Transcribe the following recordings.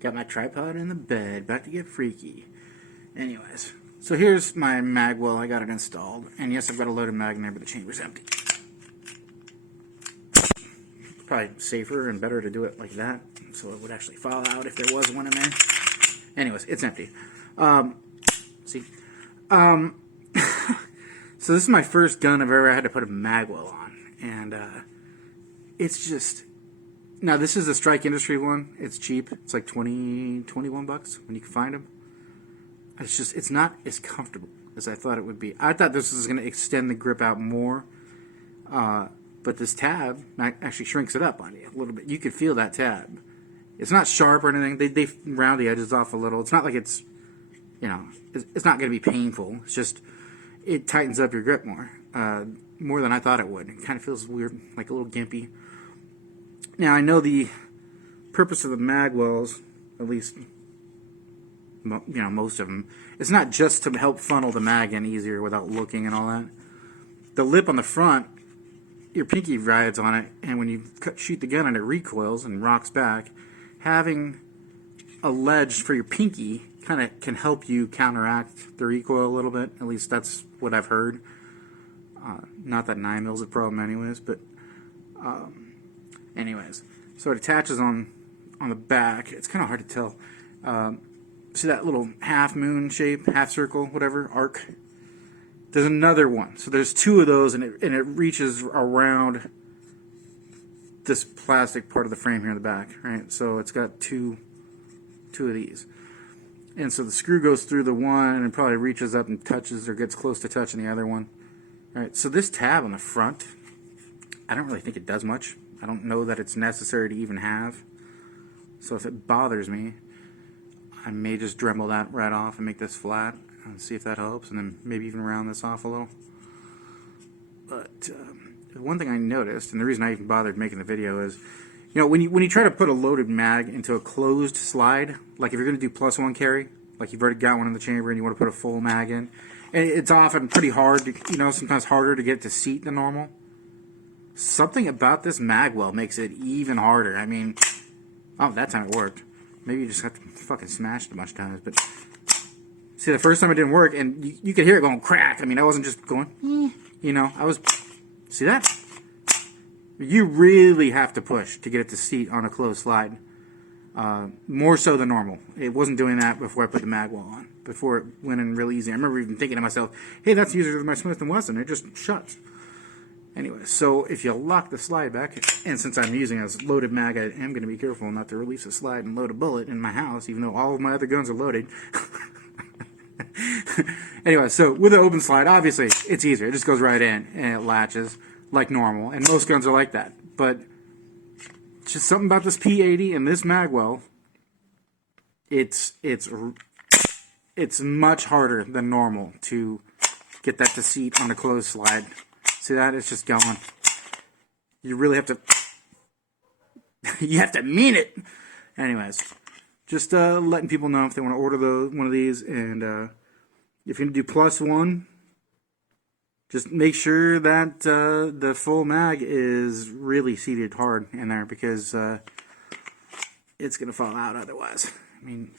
Got my tripod in the bed, about to get freaky. Anyways, so here's my Magwell. I got it installed. And yes, I've got a loaded mag in there, but the chamber's empty. Probably safer and better to do it like that, so it would actually fall out if there was one in there. Anyways, it's empty. See? So this is my first gun I've ever had to put a Magwell on. And it's just... Now, this is a Strike Industry one. It's cheap. It's like 21 bucks when you can find them. It's just, it's not as comfortable as I thought it would be. I thought this was going to extend the grip out more. But this tab actually shrinks it up on you a little bit. You could feel that tab. It's not sharp or anything. They round the edges off a little. It's not like it's, you know, it's not going to be painful. It's just, it tightens up your grip more. More than I thought it would. It kind of feels weird, like a little gimpy. Now, I know the purpose of the Magwells, at least, you know, most of them, it's not just to help funnel the mag in easier without looking and all that. The lip on the front, your pinky rides on it, and when you shoot the gun and it recoils and rocks back, having a ledge for your pinky kind of can help you counteract the recoil a little bit. At least that's what I've heard. Not that 9mm is a problem anyways, but... anyways, so it attaches on the back. It's kind of hard to tell. See that little half moon shape, half circle, whatever, arc? There's another one. So there's two of those, and it reaches around this plastic part of the frame here in the back, right? So it's got two of these. And so the screw goes through the one and probably reaches up and touches or gets close to touching the other one. All right, so this tab on the front, I don't really think it does much. I don't know that it's necessary to even have. So if it bothers me, I may just Dremel that right off and make this flat and see if that helps, and then maybe even round this off a little. But one thing I noticed, and the reason I even bothered making the video is, you know, when you try to put a loaded mag into a closed slide, like if you're going to do +1 carry, like you've already got one in the chamber and you want to put a full mag in, and it's often pretty hard to, you know, sometimes harder to get to seat than normal. Something about this Magwell makes it even harder. I mean, oh, that time it worked. Maybe you just have to fucking smash it a bunch of times. But see, the first time it didn't work, and you could hear it going crack. I mean, I wasn't just going, you know, I was, see that? You really have to push to get it to seat on a closed slide. More so than normal. It wasn't doing that before I put the Magwell on. Before it went in real easy. I remember even thinking to myself, hey, that's easier than my Smith & Wesson. It just shuts. Anyway, so if you lock the slide back, and since I'm using a loaded mag, I am going to be careful not to release a slide and load a bullet in my house, even though all of my other guns are loaded. Anyway, so with an open slide, obviously, it's easier. It just goes right in, and it latches like normal, and most guns are like that. But just something about this P80 and this Magwell, it's much harder than normal to get that to seat on a closed slide. See that? It's just going. You really have to... you have to mean it! Anyways, just letting people know if they want to order one of these. And if you're going to do +1, just make sure that the full mag is really seated hard in there, because it's going to fall out otherwise. I mean...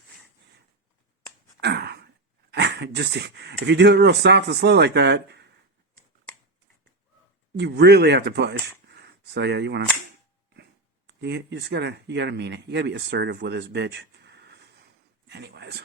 just if you do it real soft and slow like that, you really have to push. So yeah, you just gotta mean it. You gotta be assertive with this bitch. Anyways,